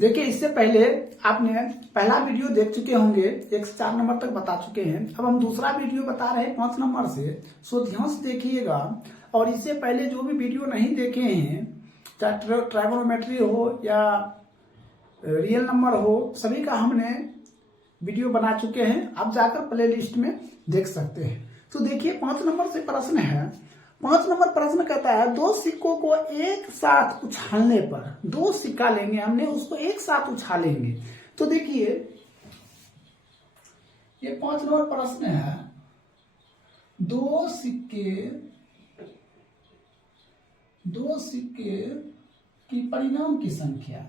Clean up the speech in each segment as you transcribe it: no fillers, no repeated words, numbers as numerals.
देखिए, इससे पहले आपने पहला वीडियो देख चुके होंगे, 1 से 4 नंबर तक बता चुके हैं। अब हम दूसरा वीडियो बता रहे हैं 5 नंबर से, सो ध्यान से देखिएगा। और इससे पहले जो भी वीडियो नहीं देखे हैं, चाहे ट्राइगोनोमेट्री हो या रियल नंबर हो, सभी का हमने वीडियो बना चुके हैं। आप जाकर प्ले लिस्ट में देख सकते हैं। तो देखिए, 5 नंबर से प्रश्न है। 5 नंबर प्रश्न कहता है, 2 सिक्कों को एक साथ उछालने पर, 2 सिक्का लेंगे हमने, उसको एक साथ उछालेंगे। तो देखिए, ये 5 नंबर प्रश्न है। 2 सिक्के की परिणाम की संख्या,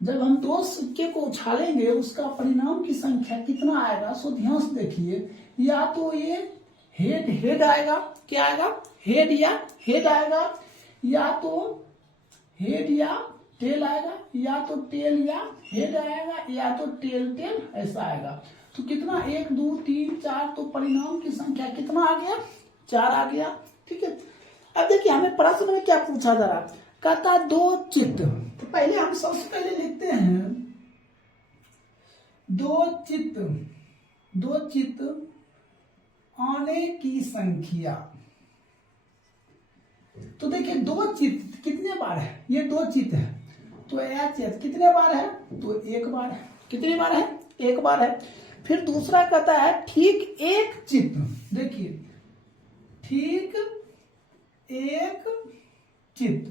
जब हम 2 सिक्के को उछालेंगे उसका परिणाम की संख्या कितना आएगा। सो ध्यान से देखिए, या तो ये हेड आएगा, क्या आएगा, हेड आएगा, या तो हेड या टेल आएगा, या तो टेल या हेड आएगा, या तो टेल ऐसा आएगा। तो कितना, 1 2 3 4, तो परिणाम की संख्या कितना आ गया, 4 आ गया। ठीक है। अब देखिए, हमें प्रश्न में क्या पूछा जा रहा, कहता 2 चित्त। तो पहले हम सबसे पहले लिखते हैं 2 चित्त आने की संख्या। तो देखिए, 2 चित्त कितने बार है, ये 2 चित्त है, तो एच कितने बार है, तो 1 बार है। कितनी बार है, 1 बार है। फिर दूसरा कहता है ठीक 1 चित्त। देखिए, ठीक 1 चित्त,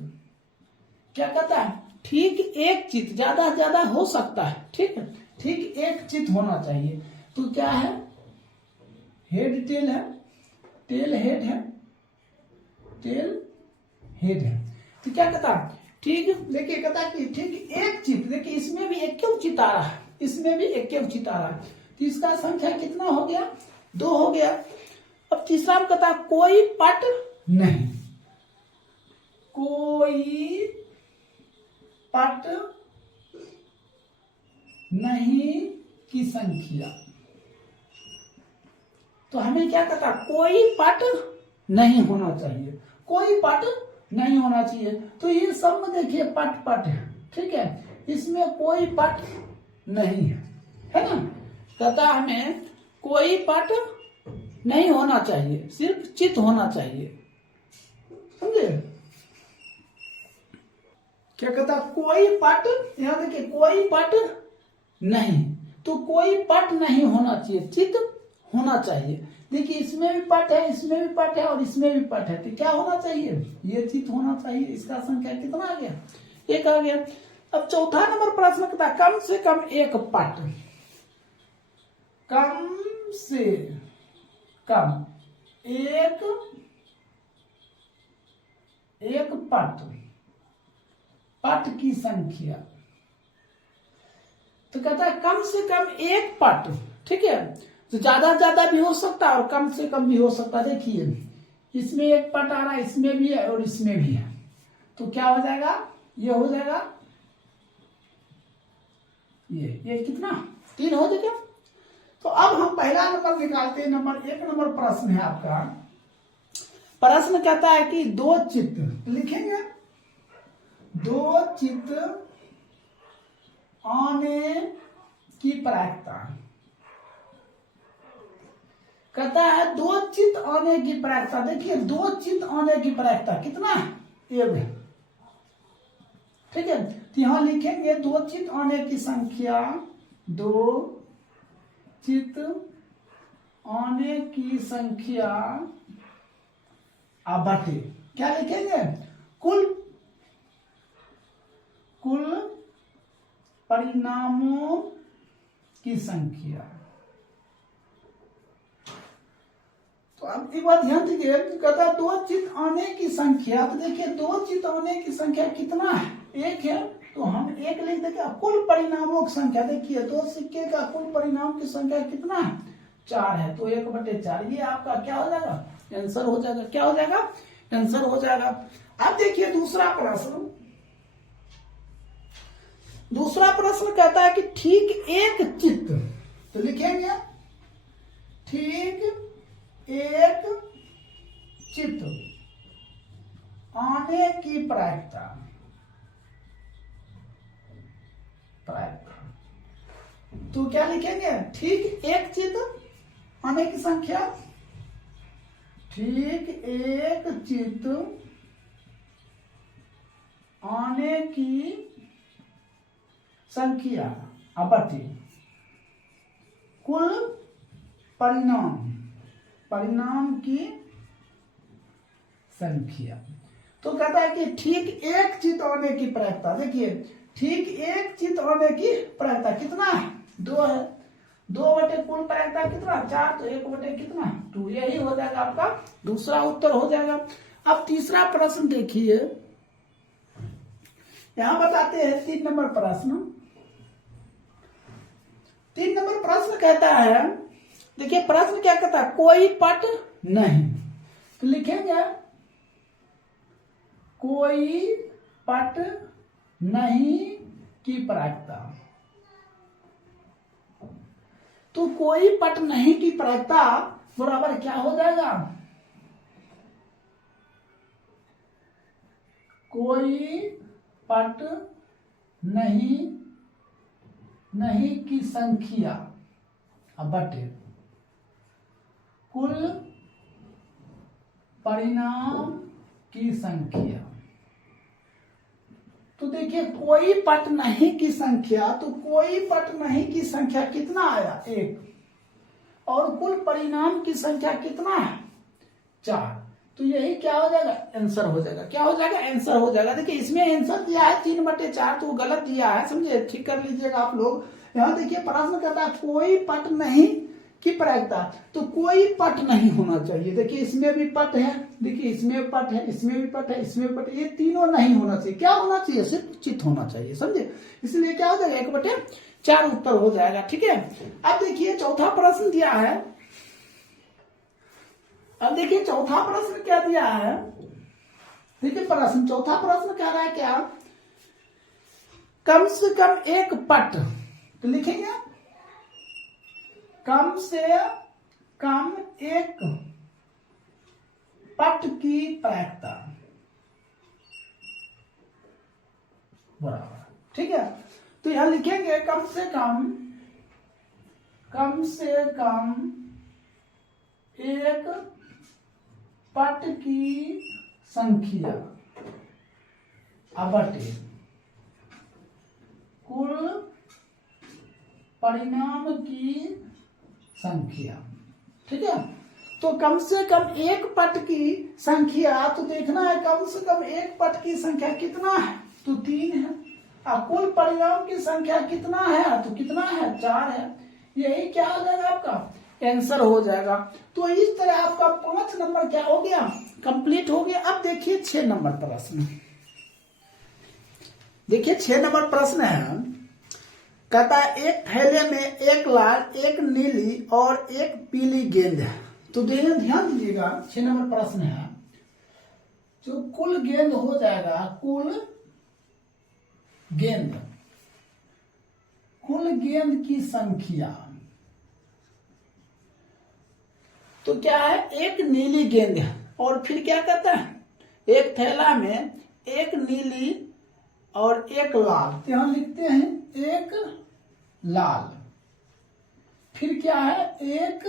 क्या कहता है, ठीक 1 चित्त, ज्यादा से ज्यादा हो सकता है। ठीक है, ठीक 1 चित्त होना चाहिए। तो क्या है, हेड टेल है, टेल हेड है, टेल हेड है। तो क्या कहता है, ठीक, देखिए कहता है कि ठीक 1 चित्त। देखिए, इसमें भी 1 चित्त आ रहा है, इसमें भी 1 चित्त आ रहा है। तो इसका संख्या कितना हो गया, 2 हो गया। अब तीसरा में कहता है कोई पट नहीं, कोई पट नहीं की संख्या। तो हमें क्या कहता, कोई पट नहीं होना चाहिए, कोई पट नहीं होना चाहिए। तो ये सब में देखिए पट है। ठीक है, इसमें कोई पट नहीं है ना। कहता हमें कोई पट नहीं होना चाहिए, सिर्फ चित्त होना चाहिए। समझे, क्या कहता, कोई पट, यहां देखिए कोई पट नहीं, तो कोई पट नहीं होना चाहिए, चित्त होना चाहिए। देखिए, इसमें भी पट है, इसमें भी पट है, और इसमें भी पट है। तो क्या होना चाहिए, ये चित्त होना चाहिए। इसका संख्या कितना आ गया, 1 आ गया। अब चौथा नंबर प्रश्न कहता है कम से कम 1 पट, कम से कम एक पट की संख्या। तो कहता है कम से कम 1 पट। ठीक है, तो ज्यादा भी हो सकता है और कम से कम भी हो सकता है। देखिए, इसमें 1 पट आ रहा है, इसमें भी है और इसमें भी है। तो क्या हो जाएगा, ये हो जाएगा, ये कितना, 3 हो जाएगा। तो अब हम पहला नंबर निकालते हैं। नंबर 1 नंबर प्रश्न है आपका। प्रश्न कहता है कि 2 चित्त, लिखेंगे 2 चित्त आने की प्रायिकता। कहता है 2 चित्त आने की प्रायिकता। देखिए, 2 चित्त आने की प्रायिकता कितना है, 1। ठीक है, तो यहां लिखेंगे 2 चित्त आने की संख्या, 2 चित्त आने की संख्या बटे, क्या लिखेंगे, कुल परिणामों की संख्या। तो अब एक बात ध्यान दीजिए, कहता है 2 चित्त आने की संख्या। तो देखिए, 2 चित्त आने की संख्या कितना है, 1 है। तो हम 1 लिख देंगे। कुल परिणामों की संख्या, देखिए 2 सिक्के का कुल परिणाम की संख्या कितना है, 4 है। तो 1/4, ये आपका क्या हो जाएगा, आंसर हो जाएगा। क्या हो जाएगा, आंसर हो जाएगा। अब देखिए दूसरा प्रश्न। दूसरा प्रश्न कहता है कि ठीक 1 चित्त। तो लिखेंगे ठीक 1 चित्त आने की प्रायिकता, तो क्या लिखेंगे, ठीक एक चित आने की संख्या, ठीक एक चित आने की संख्या अपटी कुल परिणाम, परिणाम की संख्या। तो कहता है कि ठीक एक चित होने की प्रायिकता, देखिए ठीक एक चित होने की प्रायिकता कितना है, 2 है, 2 बटे कुल प्रायिकता कितना 4, तो 1 बटे कितना 2, यही हो जाएगा आपका दूसरा उत्तर हो जाएगा। अब तीसरा प्रश्न देखिए, यहां बताते हैं 3 नंबर प्रश्न। 3 नंबर प्रश्न कहता है, देखिए प्रश्न क्या कहता है, कोई पट नहीं, तो लिखेंगे कोई पट नहीं की प्रायिकता। तो कोई पट नहीं की प्रायिकता बराबर क्या हो जाएगा, कोई पट नहीं की संख्या बटे कुल परिणाम की संख्या। तो देखिए कोई पट नहीं की संख्या, तो कोई पट नहीं की संख्या कितना आया 1, और कुल परिणाम की संख्या कितना है 4, तो यही क्या हो जाएगा, आंसर हो जाएगा। क्या हो जाएगा, आंसर हो जाएगा। देखिए इसमें आंसर दिया है 3/4, तो गलत दिया है, समझे, ठीक कर लीजिएगा आप लोग। यहाँ देखिए प्रश्न कहता है कोई पट नहीं की प्रायिकता, तो कोई पट नहीं होना चाहिए। देखिए इसमें भी पट है, देखिए इसमें पट है, इसमें भी पट है, इसमें पट है, ये तीनों नहीं होना चाहिए। क्या होना चाहिए, सिर्फ चित होना चाहिए, समझे, इसलिए क्या हो जाएगा 1/4 उत्तर हो जाएगा। ठीक है, अब देखिए चौथा प्रश्न दिया है, अब देखिए चौथा प्रश्न क्या दिया है, देखिए प्रश्न चौथा प्रश्न कह रहा है क्या, कम से कम एक पट, तो लिखेंगे कम से कम एक पट की प्रायिकता बराबर, ठीक है। तो यहां लिखेंगे कम से कम एक पट की संख्या बटे कुल परिणाम की संख्या, ठीक है। तो कम से कम एक पट की संख्या, तो देखना है कम से कम एक पट की संख्या कितना है, तो 3 है, और कुल परिणाम की संख्या कितना है, तो कितना है 4 है, यही क्या हो जाएगा आपका आंसर हो जाएगा। तो इस तरह आपका 5 नंबर क्या हो गया, कंप्लीट हो गया। अब देखिए 6 नंबर प्रश्न, देखिए 6 नंबर प्रश्न है, कहता है एक थैले में एक लाल, एक नीली और एक पीली गेंद है। तो ध्यान दीजिएगा 6 नंबर प्रश्न है, जो कुल गेंद हो जाएगा, कुल गेंद की संख्या, तो क्या है, एक नीली गेंद है, और फिर क्या कहता है, एक थैला में एक नीली और एक लाल, तो यहां लिखते हैं एक लाल, फिर क्या है एक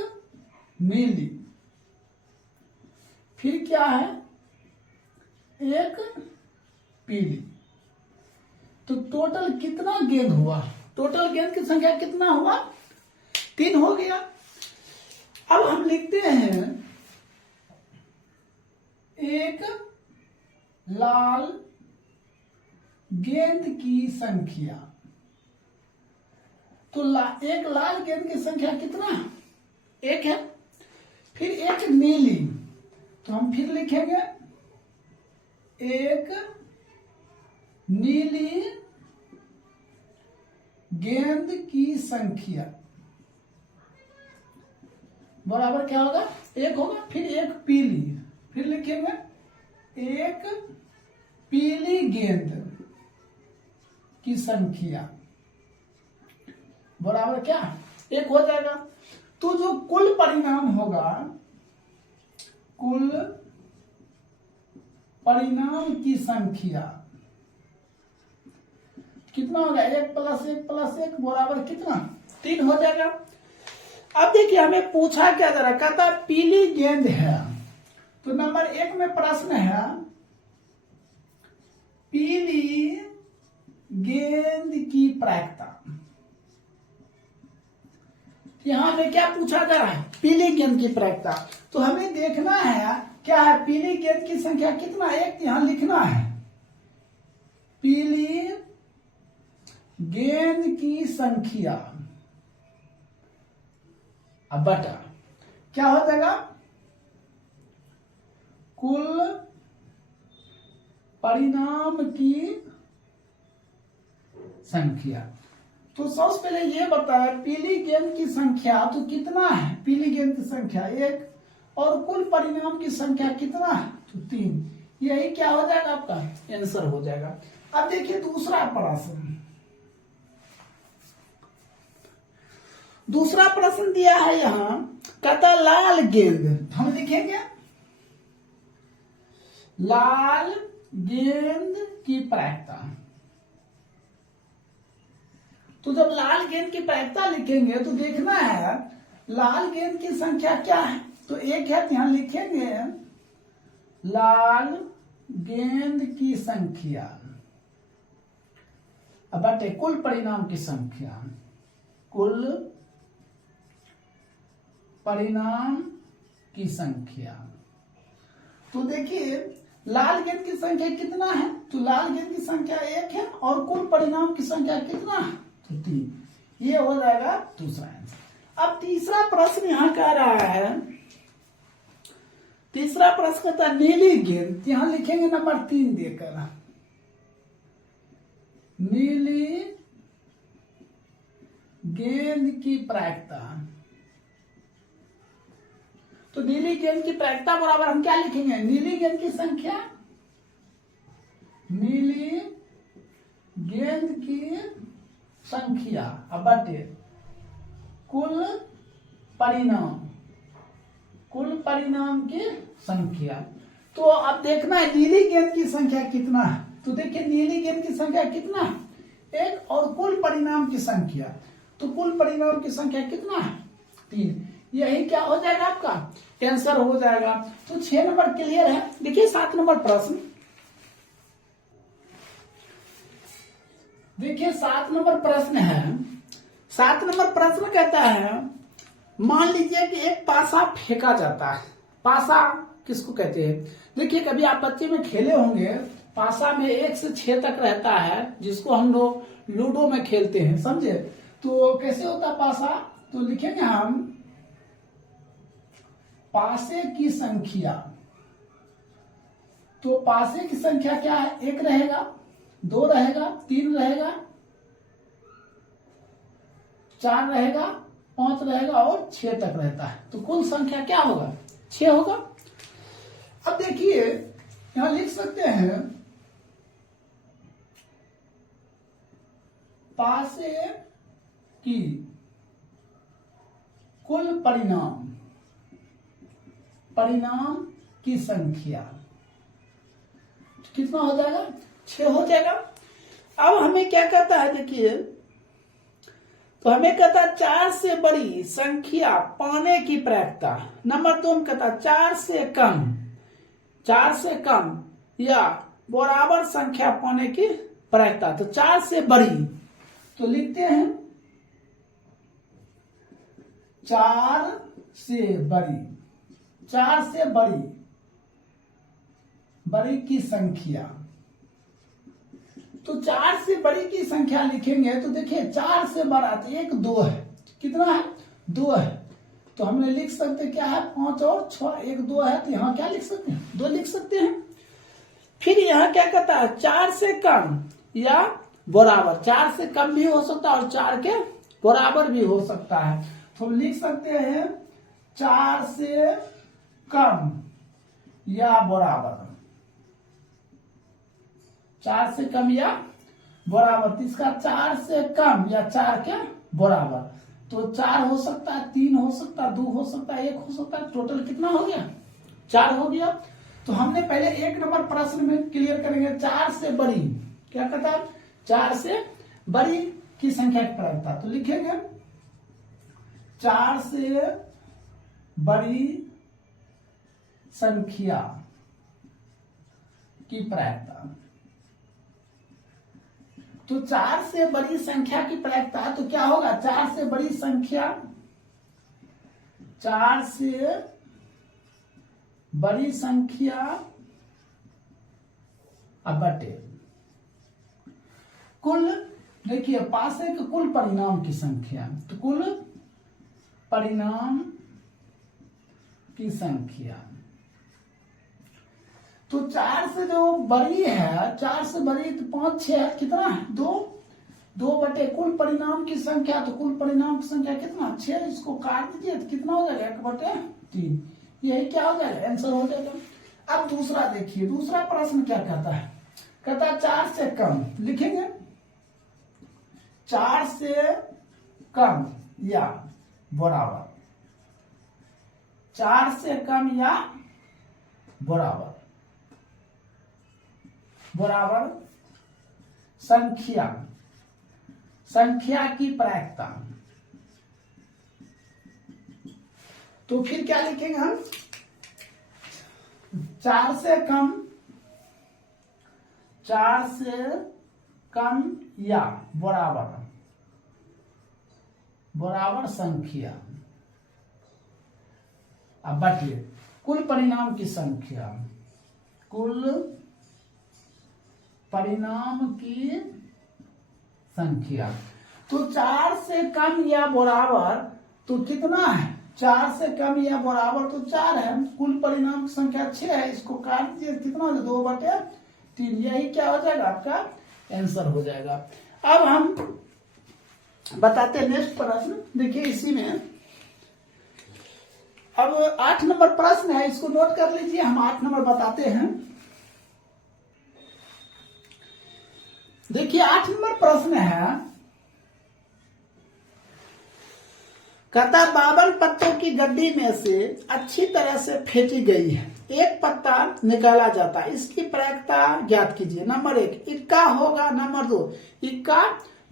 नीली, फिर क्या है एक पीली। तो टोटल कितना गेंद हुआ, टोटल गेंद की संख्या कितना हुआ, 3 हो गया। अब हम लिखते हैं एक लाल गेंद की संख्या, तो एक लाल गेंद की संख्या कितना, 1 है, फिर एक नीली, तो हम फिर लिखेंगे एक नीली गेंद की संख्या बराबर क्या होगा, 1 होगा, फिर एक पीली, फिर लिखेंगे एक पीली गेंद की संख्या बराबर क्या 1 हो जाएगा। तो जो कुल परिणाम होगा, कुल परिणाम की संख्या कितना होगा, 1 + 1 बराबर कितना, 3 हो जाएगा। अब देखिए हमें पूछा क्या जा रहा, कहता है पीली गेंद है, तो नंबर 1 में प्रश्न है पीली गेंद की प्रायिकता। यहां हमें क्या पूछा जा रहा है, पीली गेंद की प्रायिकता। तो हमें देखना है क्या है, पीली गेंद की संख्या कितना, 1 यहां लिखना है, पीली गेंद की संख्या, अब बटा क्या हो जाएगा, कुल परिणाम की संख्या। तो सबसे पहले ये बताया पीली गेंद की संख्या तो कितना है, पीली गेंद की संख्या 1 और कुल परिणाम की संख्या कितना है, तो 3। यही क्या हो जाएगा, आपका आंसर हो जाएगा। अब देखिए दूसरा प्रश्न, दूसरा प्रश्न दिया है यहां, कहता लाल गेंद, हम लिखेंगे लाल गेंद की प्रायिकता। तो जब लाल गेंद की प्रायिकता लिखेंगे तो देखना है लाल गेंद की संख्या क्या है, तो 1 है, तो यहां लिखेंगे लाल गेंद की संख्या, अब बटे कुल परिणाम की संख्या, कुल परिणाम की संख्या। तो देखिए लाल गेंद की संख्या कितना है, तो लाल गेंद की संख्या 1 है और कुल परिणाम की संख्या कितना है, तो 3। ये हो जाएगा दूसरा आंसर। अब तीसरा प्रश्न यहां कह रहा है, तीसरा प्रश्न कहता है नीली गेंद, यहां लिखेंगे नंबर 3 देकर, नीली गेंद की प्रायिकता। तो नीली गेंद की प्रायिकता बराबर हम क्या लिखेंगे, नीली गेंद की संख्या, नीली गेंद की संख्या, अब बटे कुल परिणाम, कुल परिणाम की संख्या। तो अब देखना है नीली गेंद की संख्या कितना है, तो देखिए नीली गेंद की संख्या कितना है, 1 और कुल परिणाम की संख्या, तो कुल परिणाम की संख्या कितना है, 3। यही क्या हो जाएगा, आपका आंसर हो जाएगा। तो 6 नंबर क्लियर है। देखिए 7 नंबर प्रश्न, देखिए 7 नंबर प्रश्न है, 7 नंबर प्रश्न कहता है मान लीजिए कि एक पासा फेंका जाता है, पासा किसको कहते हैं, देखिए कभी आप बच्चे में खेले होंगे, पासा में 1 से 6 तक रहता है, जिसको हम लोग लूडो में खेलते हैं, समझे। तो कैसे होता है पासा, तो लिखेंगे हम पासे की संख्या, तो पासे की संख्या क्या है, 1 रहेगा, 2 रहेगा, 3 रहेगा, 4 रहेगा, 5 रहेगा और 6 तक रहता है। तो कुल संख्या क्या होगा, 6 होगा। अब देखिए यहां लिख सकते हैं पासे की कुल परिणाम, परिणाम की संख्या कितना हो जाएगा, 6 हो जाएगा। अब हमें क्या कहता है, देखिए तो हमें कहता है 4 से बड़ी संख्या पाने की प्रायिकता। नंबर 2 में कहता है 4 से कम, 4 से कम या बराबर संख्या पाने की प्रायिकता। तो 4 से बड़ी, तो लिखते हैं 4 से बड़ी, 4 से बड़ी, बड़ी की संख्या। तो 4 से बड़ी की संख्या लिखेंगे तो देखिए 4 से बड़ा तो 1 2 है, कितना है, 2 है। तो हमने लिख सकते क्या है, 5 और 6, 1 2 है, तो यहां क्या लिख सकते हैं, 2 लिख सकते हैं। फिर यहां क्या कहता है, 4 से कम या बराबर, 4 से कम भी हो सकता है और 4 के बराबर भी हो सकता है। तो हम लिख सकते हैं 4 से कम या बराबर, 4 से कम या बराबर। तो इसका 4 से कम या 4 के बराबर, तो 4 हो सकता है, 3 हो सकता है, 2 हो सकता है, 1 हो सकता है। टोटल कितना हो गया, 4 हो गया। तो हमने पहले 1 नंबर प्रश्न में क्लियर करेंगे 4 से बड़ी, क्या कहता है, 4 से बड़ी की संख्या की प्रायिकता। तो लिखेंगे 4 से बड़ी संख्या की प्रायिकता। तो 4 से बड़ी संख्या की प्रायिकता तो क्या होगा, 4 से बड़ी संख्या, 4 से बड़ी संख्या अब बटे कुल, देखिए पास है कि कुल परिणाम की संख्या, तो कुल परिणाम की संख्या। तो 4 से जो बड़ी है, 4 से बड़ी तो 5 6 कितना है, 2 बटे कुल परिणाम की संख्या। तो कुल परिणाम की संख्या कितना, 6, इसको काट दीजिए तो कितना हो जाएगा, 1/3। यही क्या हो जाएगा, आंसर हो जाएगा। अब दूसरा देखिए, दूसरा प्रश्न क्या कहता है, कहता है 4 से कम, लिखेंगे 4 से कम या बराबर, 4 से कम या बराबर संख्या की प्रायिकता। तो फिर क्या लिखेंगे हम, 4 से कम या बराबर संख्या, अब बटिए कुल परिणाम की संख्या, कुल परिणाम की संख्या। तो 4 से कम या बराबर तो कितना है, 4 से कम या बराबर तो 4 है, कुल परिणाम की संख्या 6 है, इसको काट दीजिए कितना हो, 2/3। यही क्या हो जाएगा, आपका आंसर हो जाएगा। अब हम बताते हैं नेक्स्ट प्रश्न। देखिए इसी में अब 8 नंबर प्रश्न है, इसको नोट कर लीजिए, हम 8 नंबर बताते हैं। देखिए 8 नंबर प्रश्न है, कहता 52 पत्तों की गड्डी में से अच्छी तरह से फेंटी गई है, एक पत्ता निकाला जाता है, इसकी प्रायिकता ज्ञात कीजिए। नंबर 1 इक्का होगा, नंबर 2 इक्का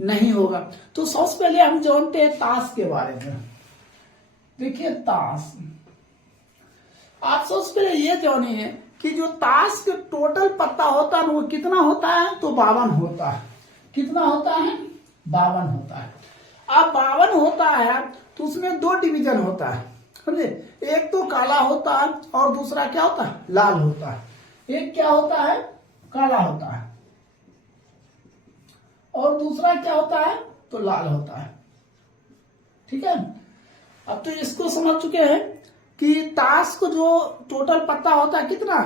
नहीं होगा। तो सबसे पहले हम जानते हैं ताश के बारे में। देखिए ताश, आप सबसे पहले ये जानिए कि जो ताश के टोटल पत्ता होता है वो कितना होता है, तो 52 होता है। कितना होता है, 52 होता है। अब 52 होता है तो उसमें 2 डिवीजन होता है, समझे, एक तो काला होता है और दूसरा क्या होता है, लाल होता है। एक क्या होता है, काला होता है और दूसरा क्या होता है, तो लाल होता है। ठीक है, अब तो इसको समझ चुके हैं कि ताश को जो टोटल पत्ता होता है कितना,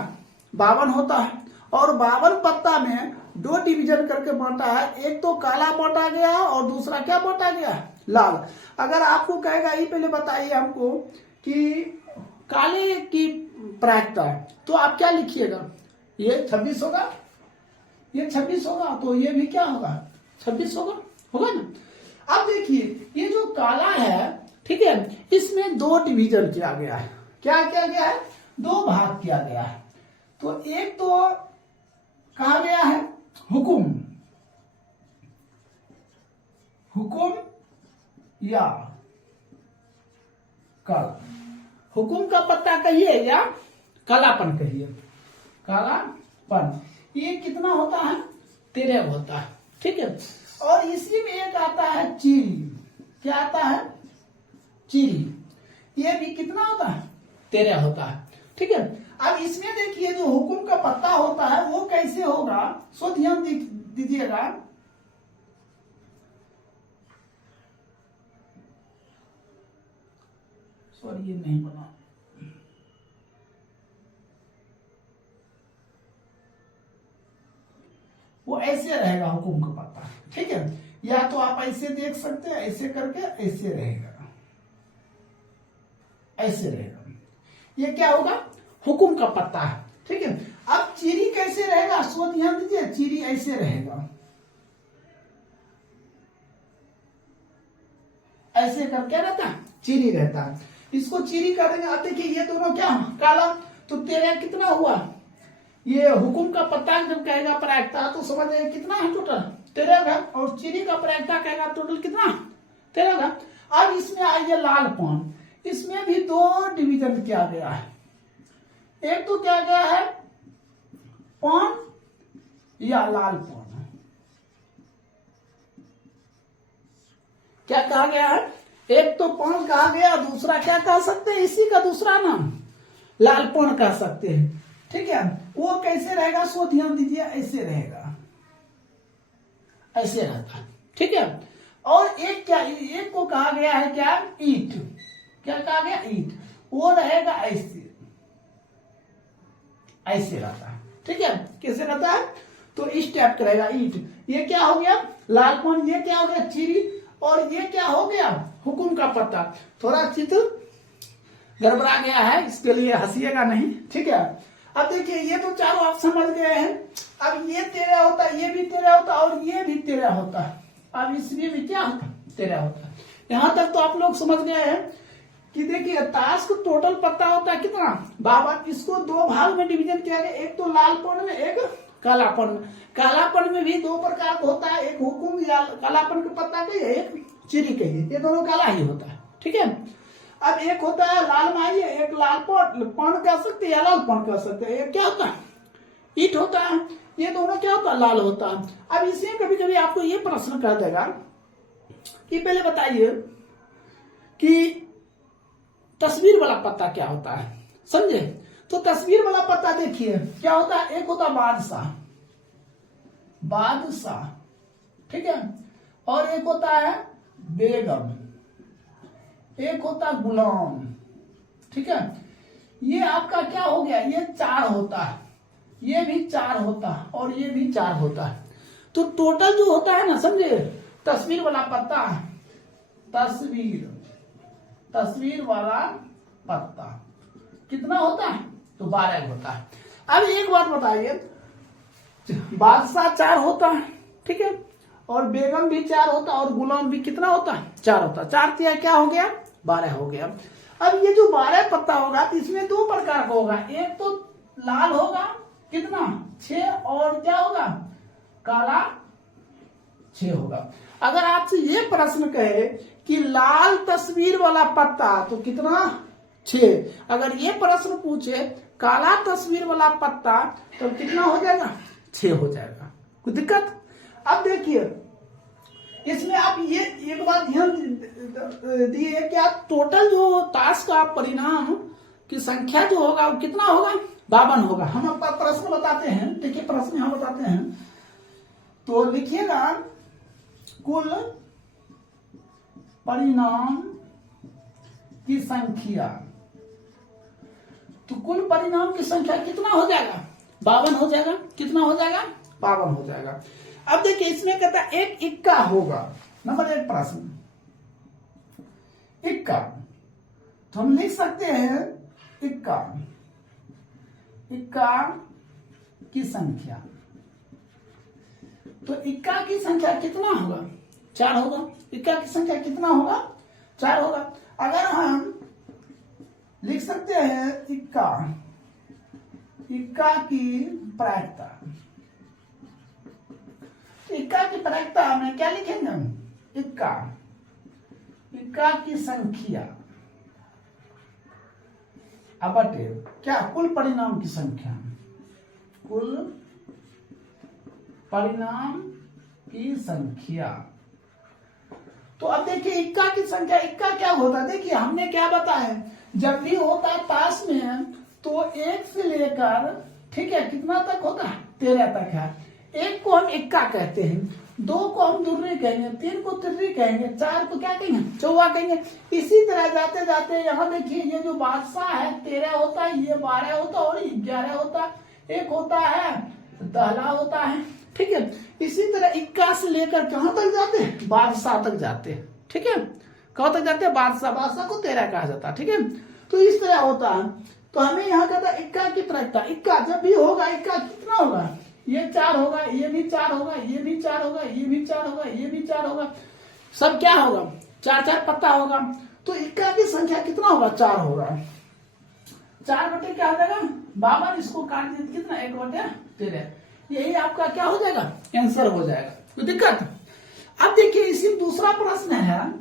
52 होता है, और 52 पत्ता में 2 डिवीजन करके बांटा है, एक तो काला बांटा गया और दूसरा क्या बांटा गया, लाल। अगर आपको कहेगा ये पहले बताइए हमको कि काले की प्रायिकता है, तो आप क्या लिखिएगा, ये 26 होगा, ये 26 होगा, तो ये भी क्या होगा, 26 होगा ना। अब देखिए ये जो काला है, ठीक है, इसमें 2 डिवीजन किया गया है। क्या किया गया है, 2 भाग किया गया है। तो एक तो कहा गया है हुकुम या काला। हुकुम का पत्ता कहिए या कालापन कहिए, कालापन, ये कितना होता है, 13 होता है। ठीक है, और इसी में एक आता है चीरी। क्या आता है, चीरी, ये भी कितना होता है, 13 होता है। ठीक है, अब इसमें देखिए जो हुकुम का पत्ता होता है वो कैसे होगा, सो ध्यान दीजिएगा। सॉरी ये नहीं बना, वो ऐसे रहेगा हुकुम का पत्ता। ठीक है, या तो आप ऐसे देख सकते हैं, ऐसे करके ऐसे रहेगा, ऐसे रहेगा, ये क्या होगा, हुकुम का पत्ता है। ठीक है, अब चीरी कैसे रहेगा, सो ध्यान दीजिए, चीरी ऐसे रहेगा, ऐसे करके रहता है, चीरी रहता है। इसको चीरी करेंगे, आप देखिए ये दोनों क्या काला, तो 13 कितना हुआ, ये हुकुम का पत्ता जब कहेगा प्रायिकता तो समझ जाइए कितना है टोटल 13 होगा, और चीनी का प्रायिकता कहेगा टोटल कितना 13 होगा। अब इसमें आइए लालपन, इसमें भी 2 डिवीजन किया गया है। एक तो क्या गया है पौन या लालपन, क्या कहा गया है, एक तो पौन कहा गया, दूसरा क्या कह सकते हैं, इसी का दूसरा नाम लालपन कह सकते हैं। ठीक है, वो कैसे रहेगा सो ध्यान दीजिए, ऐसे रहेगा, ऐसे रहता है। ठीक है, और एक क्या, एक को कहा गया है क्या ईट, क्या कहा गया ईट, वो रहेगा ऐसे, ऐसे रहता है। ठीक है, कैसे रहता है, तो इस टाइप का रहेगा ईट। ये क्या हो गया लालपन, ये क्या हो गया चीरी, और ये क्या हो गया हुकुम का पत्ता। थोड़ा चित्र गड़बड़ा गया है, इसके लिए हंसिएगा नहीं। ठीक है, अब देखिए ये तो चारों आप समझ गए हैं। अब ये 13 होता है, ये भी 13 होता है, और ये भी 13 होता है। अब इसमें भी क्या होता है 13 होता है। यहां तक तो आप लोग समझ गए हैं कि देखिए ताश का टोटल पत्ता होता है कितना 52। इसको 2 भाग में डिवीजन किया गया, एक तो लालपन में, एक कालापन में। कालापन में भी 2 प्रकार का होता है, एक हुकुम या कालापन का पत्ता कहिए, एक चिरी कहिए, ये दोनों काला ही होता है। ठीक है, अब एक होता है लाल माही, एक लालपन कह सकते हैं या लालपन कह सकते हैं। क्या होता है ईट होता है, ये दोनों क्या होता है लाल होता है। अब इसमें कभी कभी आपको ये प्रश्न कर देगा कि पहले बताइए कि तस्वीर वाला पत्ता क्या होता है, समझे। तो तस्वीर वाला पत्ता देखिए क्या होता है, एक होता बादशाह, बादशाह, ठीक है, और एक होता है बेगम, एक होता गुलाम। ठीक है, ये आपका क्या हो गया, ये 4 होता है, ये भी 4 होता है, और ये भी 4 होता है। तो टोटल जो होता है ना, समझे, तस्वीर वाला पत्ता, तस्वीर वाला पत्ता कितना होता है, तो 12 होता है। अब एक बात बताइए, बादशाह 4 होता है, ठीक है, और बेगम भी 4 होता है, और गुलाम भी कितना होता है 4 होता है। 4 तिया क्या हो गया 12 हो गया। अब ये जो 12 पत्ता होगा तो इसमें 2 प्रकार का होगा, एक तो लाल होगा कितना 6, और क्या होगा काला 6 होगा। अगर आपसे ये प्रश्न कहे कि लाल तस्वीर वाला पत्ता तो कितना 6, अगर ये प्रश्न पूछे काला तस्वीर वाला पत्ता तो कितना हो जाएगा 6 हो जाएगा, कोई दिक्कत। अब देखिए इसमें आप ये एक बात ध्यान दिए कि आप टोटल जो टास्क का परिणाम की संख्या जो होगा वो कितना होगा 52 होगा। हम आपका प्रश्न बताते हैं, देखिए प्रश्न यहां बताते हैं, तो लिखिएगा कुल परिणाम की संख्या, तो कुल परिणाम की संख्या कितना हो जाएगा 52 हो जाएगा। कितना हो जाएगा 52 हो जाएगा। अब देखिए इसमें कहता है एक इक्का होगा, नंबर 1 प्रश्न इक्का, तो हम लिख सकते हैं इक्का, इक्का की संख्या, तो इक्का की संख्या कितना होगा 4 होगा। इक्का की संख्या कितना होगा 4 होगा। अगर हम लिख सकते हैं इक्का, इक्का की प्रायिकता, इक्का की प्रायिकता में क्या लिखेंगे हम इक्का, इक्का की संख्या बटे क्या कुल परिणाम की संख्या, कुल परिणाम की संख्या। तो अब देखिए इक्का की संख्या, इक्का क्या होता है, देखिए हमने क्या बताया, जब भी होता है पास में तो 1 से लेकर ठीक है कितना तक होता है 13 तक है। 1 को हम इक्का कहते हैं, 2 को हम दुर्री कहेंगे, 3 को तिर्री कहेंगे, 4 को क्या कहेंगे चौवा कहेंगे। इसी तरह जाते जाते यहाँ देखिए ये जो बादशाह है 13 होता है, ये 12 होता है, और 11 होता है, एक होता है दहला होता है। ठीक है, इसी तरह इक्का से लेकर कहां तक जाते हैं बादशाह तक जाते हैं। ठीक है, कहां तक जाते हैं बादशाह, बादशाह को 13 कहा जाता है। ठीक है, तो इस तरह होता है। तो हमें यहाँ कहता है इक्का की प्रायिकता, इक्का जब भी होगा इक्का कितना होगा, ये 4 होगा, ये भी 4 होगा, ये भी 4 होगा, ये भी 4 होगा, ये भी 4 होगा, सब क्या होगा 4-4 पत्ता होगा। तो इक्का की संख्या कितना होगा 4 होगा। 4 बटे क्या हो जाएगा 52, इसको काट दिए कितना 1/13, यही आपका क्या हो जाएगा आंसर हो जाएगा। कोई दिक्कत? अब देखिए इसी दूसरा प्रश्न है,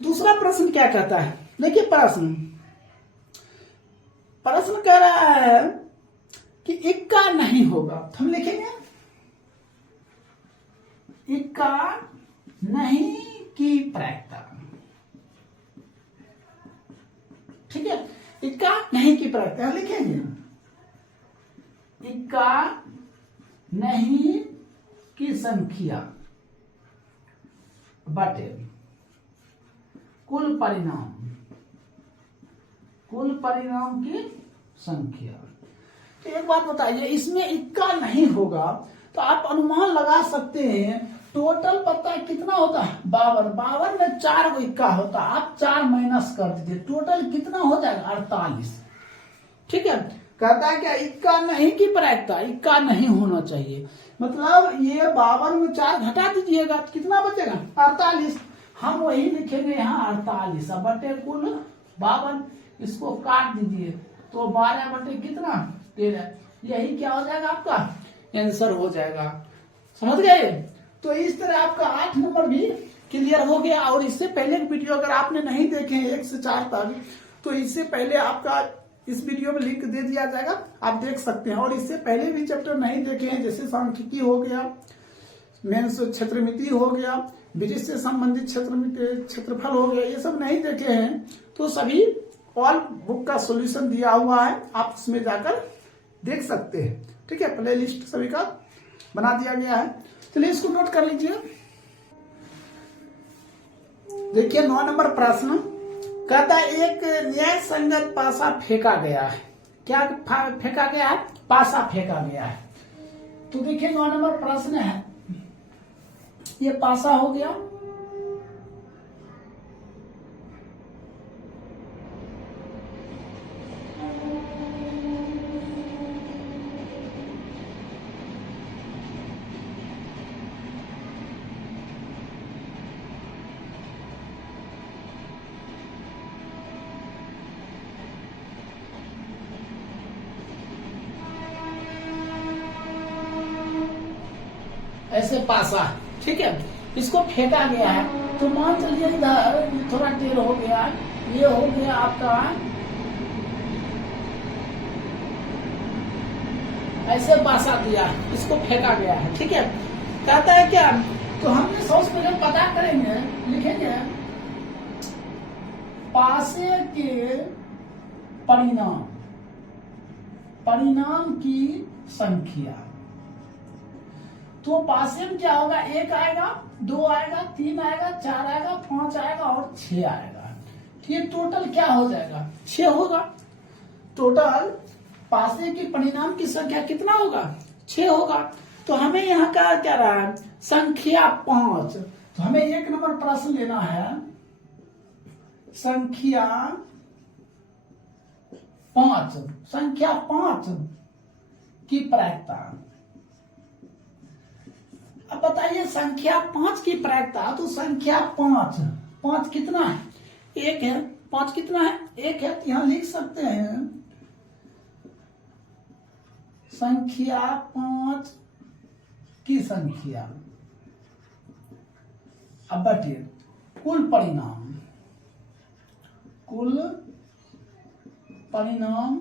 दूसरा प्रश्न क्या कहता है, देखिए प्रश्न कह रहा है कि इक्का नहीं होगा, तो हम लिखेंगे इक्का नहीं की प्रायिकता, ठीक है, इक्का नहीं की प्रायिकता लिखेंगे, इक्का नहीं की संख्या बटे कुल परिणाम की संख्या। तो एक बात बताइए, इसमें इक्का नहीं होगा तो आप अनुमान लगा सकते हैं टोटल पता है कितना होता है 52 में 4 को इक्का होता है, आप 4 माइनस कर दीजिए, टोटल कितना हो जाएगा 48, ठीक है। कहता है क्या इक्का नहीं की प्रायिकता, इक्का नहीं होना चाहिए, मतलब ये 52 में 4 घटा दीजिएगा तो कितना बचेगा 48, हम वही लिखेंगे यहाँ 48 बटे कुल 52, इसको काट दीजिए तो 12 बटे कितना 13, यही क्या हो जाएगा आपका आंसर हो जाएगा, समझ गए। तो इस तरह आपका 8 नंबर भी क्लियर हो गया। और इससे पहले वीडियो अगर आपने नहीं देखे 1 से 4 तक, तो इससे पहले आपका इस वीडियो में लिंक दे दिया जाएगा, आप देख सकते हैं। और इससे पहले भी चैप्टर नहीं देखे हैं, जैसे सांख्यिकी हो गया, मेंस क्षेत्रमिति हो गया, ब्रिज से संबंधित क्षेत्रफल हो गया, ये सब नहीं देखे हैं तो सभी ऑल बुक का सॉल्यूशन दिया हुआ है, आप उसमें जाकर देख सकते हैं, ठीक है। प्ले लिस्ट सभी का बना दिया गया है, चलिए इसको नोट कर लीजिए। देखिए 9 नंबर प्रश्न कहता है एक न्याय संगत पासा फेंका गया है, क्या फेंका गया है पासा फेंका गया है। तो देखिए 9 नंबर प्रश्न है, ये पासा हो गया, ऐसे पासा, ठीक है, इसको फेंका गया है। तो मान चलिए इधर थोड़ा टेढ़ हो गया, ये हो गया आपका ऐसे पासा दिया, इसको फेंका गया है, ठीक है। कहता है क्या, तो हमने सबसे पहले पता करेंगे, लिखेंगे पासे के परिणाम की संख्या। तो पासे में क्या होगा, 1 आएगा, 2 आएगा, 3 आएगा, 4 आएगा, 5 आएगा और 6 आएगा। ये टोटल क्या हो जाएगा 6 होगा। टोटल पासे के परिणाम की संख्या कितना होगा 6 होगा। तो हमें यहाँ का क्या रहा है संख्या 5, तो हमें 1 नंबर प्रश्न लेना है संख्या 5 की प्रायिकता। अब बताइए संख्या 5 की प्रायिकता, तो संख्या 5 कितना है 1 है, 5 कितना है 1 है, तो यहां लिख सकते हैं संख्या 5 की संख्या अब बटे कुल परिणाम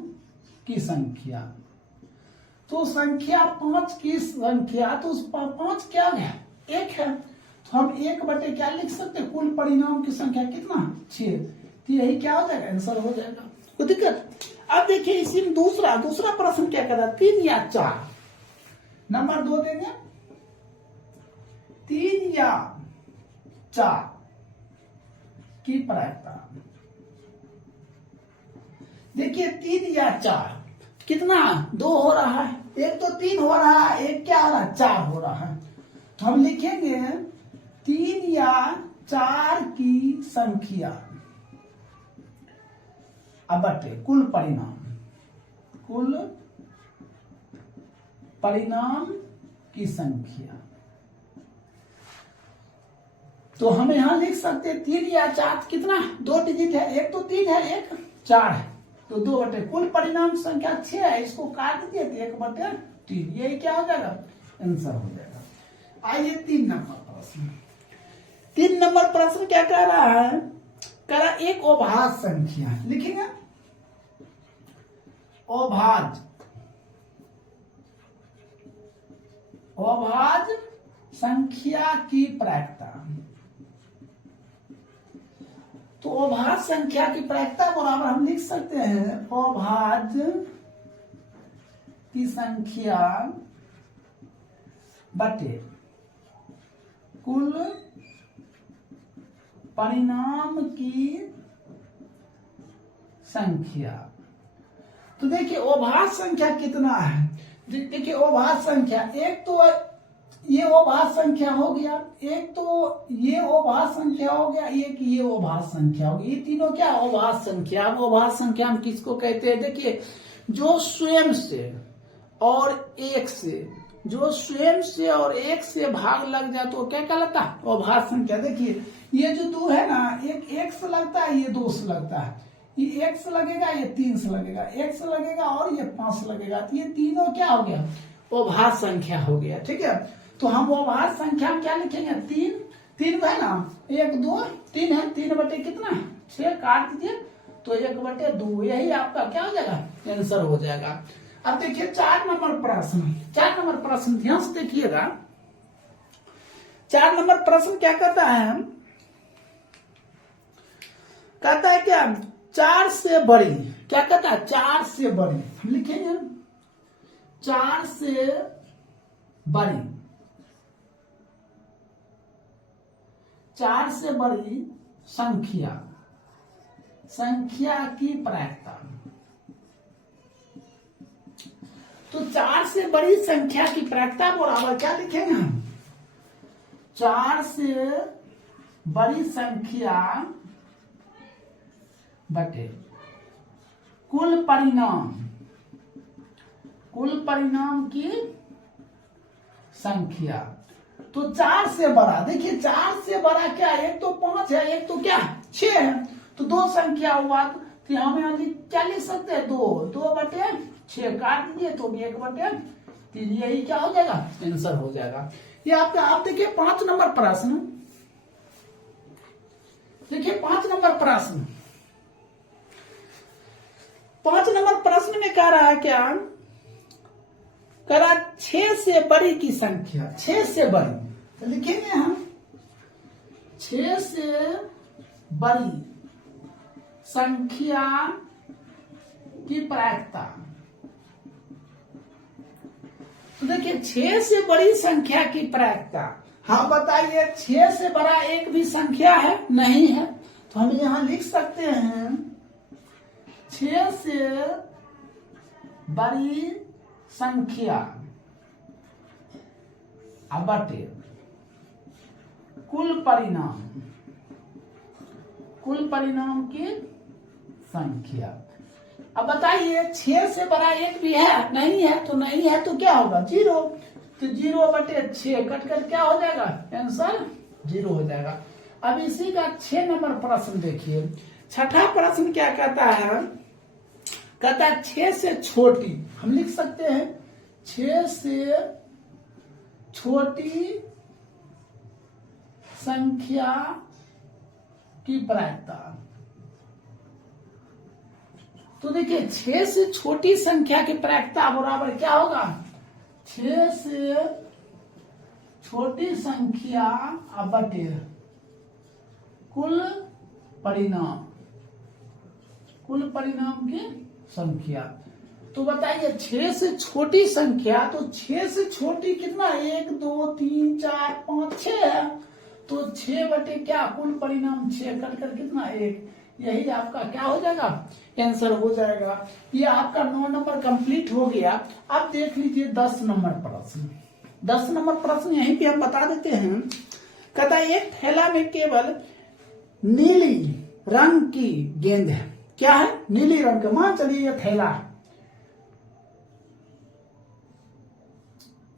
की संख्या। तो संख्या 5 की संख्या, तो 5 क्या है 1 है, तो हम 1 बटे क्या लिख सकते हैं कुल परिणाम की संख्या कितना 6, तो यही क्या हो जाएगा आंसर हो जाएगा, कोई दिक्कत। अब देखिए इसी में दूसरा प्रश्न क्या कर रहा है 3 या 4, नंबर 2 देंगे 3 या 4 की प्रायिकता। देखिए 3 या 4 कितना 2 हो रहा है, एक तो 3 हो रहा है, एक क्या हो रहा है 4 हो रहा है, तो हम लिखेंगे 3 या 4 की संख्या अब बटे कुल परिणाम की संख्या। तो हम यहां लिख सकते हैं 3 या 4 कितना 2 डिजिट है, एक तो 3 है एक 4 है, तो 2/3 कुल परिणाम संख्या 6 है, इसको काट दिए तो 1/3, यही क्या हो जाएगा, आंसर हो जाएगा। आइए 3 नंबर प्रश्न। 3 नंबर प्रश्न क्या कह रहा है, कह रहा एक अभाज्य संख्या, लिखेंगे अभाज्य संख्या की प्रायिकता। तो अभाज्य संख्या की प्रायिकता बराबर हम लिख सकते हैं अभाज्य की संख्या बटे कुल परिणाम की संख्या। तो देखिए अभाज्य संख्या कितना है, देखिए अभाज्य संख्या, एक तो ये अभाज्य संख्या हो गया, एक तो ये अभाज्य संख्या हो गया, एक ये अभाज्य संख्या हो गई, ये तीनों क्या अभाज्य संख्या। अब अभाज्य संख्या हम किसको कहते हैं, देखिए जो स्वयं से और एक से, जो स्वयं से और एक से भाग लग जाए तो क्या कहलाता है, अभाज्य संख्या। देखिए ये जो 2 है ना, एक 1 से लगता है, ये 2 से लगता है, ये 1 से लगेगा, ये 3 से लगेगा, 1 से लगेगा और ये 5 से लगेगा, तो ये तीनों क्या हो गया, अभाज्य संख्या हो गया। ठीक है, तो हम अभाज्य संख्या क्या लिखेंगे, 3 है ना, 1 2 3 है, 3/, कितना 6 काट दीजिए तो 1/2, यही आपका क्या हो जाएगा, आंसर हो जाएगा। अब देखिए 4 नंबर प्रश्न, 4 नंबर प्रश्न ध्यान से देखिएगा। 4 नंबर प्रश्न क्या कहता है, कहता है क्या 4 से बड़ी, क्या कहता है 4 से बड़ी, हम लिखेंगे 4 से बड़ी, 4 से बड़ी संख्या की प्रायिकता। तो 4 से बड़ी संख्या की प्रायिकता बराबर क्या लिखेंगे हम, 4 से बड़ी संख्या बटे कुल परिणाम की संख्या। तो 4 से बड़ा, देखिए 4 से बड़ा क्या, एक तो 5 है, एक तो क्या 6 है, तो 2 संख्या हुआ, तो हम यहाँ क्या लिख सकते हैं, 2/6 काट दीजिए तो 1/3, यही क्या हो जाएगा, आंसर हो जाएगा। ये आपका, आप देखिए 5 नंबर प्रश्न, देखिए 5 नंबर प्रश्न, 5 नंबर प्रश्न में कह रहा है क्या, कह रहा 6 से बड़ी की संख्या, 6 से बड़ी, तो लिखेंगे हम 6 से बड़ी संख्या की प्रायिकता। तो देखिए 6 से बड़ी संख्या की प्रायिकता, हाँ बताइए 6 से बड़ा एक भी संख्या है, नहीं है, तो हम यहां लिख सकते हैं 6 से बड़ी संख्या बटे कुल परिणाम की संख्या। अब बताइए 6 से बड़ा एक भी है, नहीं है, तो नहीं है तो क्या होगा, 0, तो 0/6 कट कर क्या हो जाएगा, आंसर 0 हो जाएगा। अब इसी का 6 नंबर प्रश्न देखिए, छठा प्रश्न क्या कहता है, कहता है 6 से छोटी, हम लिख सकते हैं 6 से छोटी संख्या की प्रायिकता। तो देखिए 6 से छोटी संख्या की प्रायिकता बराबर क्या होगा, 6 से छोटी संख्या बटे कुल परिणाम की संख्या। तो बताइए 6 से छोटी संख्या, तो 6 से छोटी कितना, 1 2 3 4 5 6 है, तो 6 बटे क्या कुल परिणाम 6 कट कर कितना 1, यही आपका क्या हो जाएगा, आंसर हो जाएगा। ये आपका 9 नंबर कंप्लीट हो गया। अब देख लीजिए 10 नंबर प्रश्न, 10 नंबर प्रश्न यहीं पे हम बता देते हैं। कहता एक थैला में केवल नीली रंग की गेंद है, क्या है, नीली रंग का, मान चलिए ये थैला है,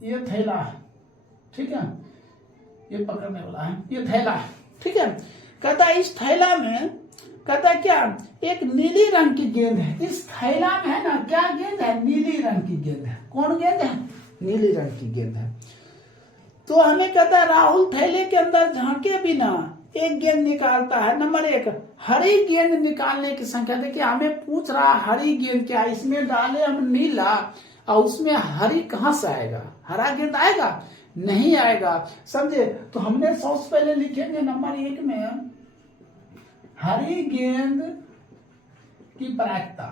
ये थैला है, ठीक है, ये पकड़ने वाला है, ये थैला है, ठीक है। कहता इस थैला में, कहता क्या एक नीली रंग की गेंद है, इस थैला में है ना, क्या गेंद है? नीली रंग की गेंद है। कौन गेंद है? नीली रंग की गेंद है। तो हमें कहता है राहुल थैले के अंदर झांके बिना एक गेंद निकालता है। नंबर 1, हरी गेंद निकालने की संख्या। देखिए हमें पूछ रहा हरी गेंद क्या, इसमें डाले हम नीला और उसमें हरी कहां से आएगा? हरा गेंद आएगा? नहीं आएगा, समझे? तो हमने सबसे पहले लिखेंगे नंबर 1 में हरी गेंद की प्रायिकता।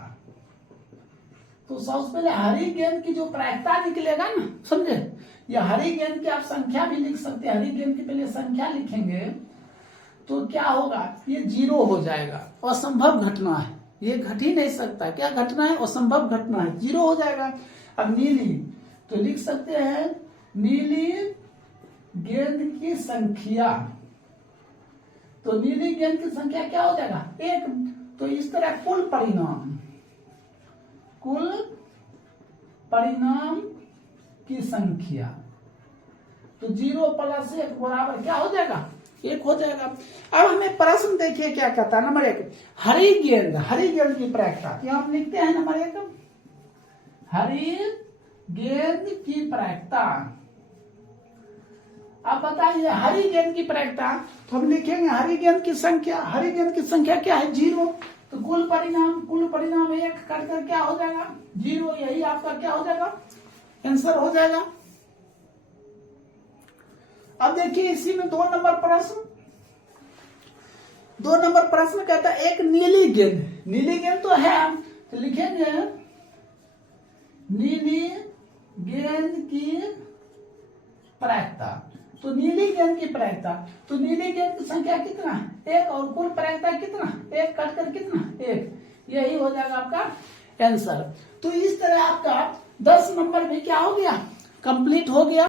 तो सबसे पहले हरी गेंद की जो प्रायिकता निकलेगा ना, समझे? या हरी गेंद की आप संख्या भी लिख सकते हैं। हरी गेंद की पहले संख्या लिखेंगे तो क्या होगा? ये 0 हो जाएगा। असंभव घटना है, ये घट ही नहीं सकता। क्या घटना है? असंभव घटना है, 0 हो जाएगा। अब नीली, तो लिख सकते हैं नीली गेंद की संख्या। तो नीली गेंद की संख्या क्या हो जाएगा? 1। तो इस तरह कुल परिणाम की संख्या, तो 0 + 1 बराबर क्या हो जाएगा? 1 हो जाएगा। अब हमें प्रश्न देखिए क्या कहता है। नंबर 1, हरी गेंद की प्रायिकता। यहाँ हम लिखते हैं नंबर 1 हरी गेंद की प्रायिकता। अब बताइए हरी गेंद की प्रायिकता, तो हम लिखेंगे हरी गेंद की संख्या। हरी गेंद की संख्या क्या है? 0। तो कुल परिणाम 1 कटकर क्या हो जाएगा? 0। यही आपका क्या हो जाएगा? आंसर हो जाएगा। अब देखिए इसी में 2 नंबर प्रश्न। 2 नंबर प्रश्न कहता है एक नीली गेंद तो है, तो लिखेंगे नीली गेंद की प्रायिकता। तो नीली गेंद की प्रायिकता, तो नीली गेंद की संख्या कितना? 1 और कुल प्रायिकता कितना? 1 काटकर कितना? 1। यही हो जाएगा आपका आंसर। तो इस तरह आपका 10 नंबर भी क्या हो गया? कंप्लीट हो गया।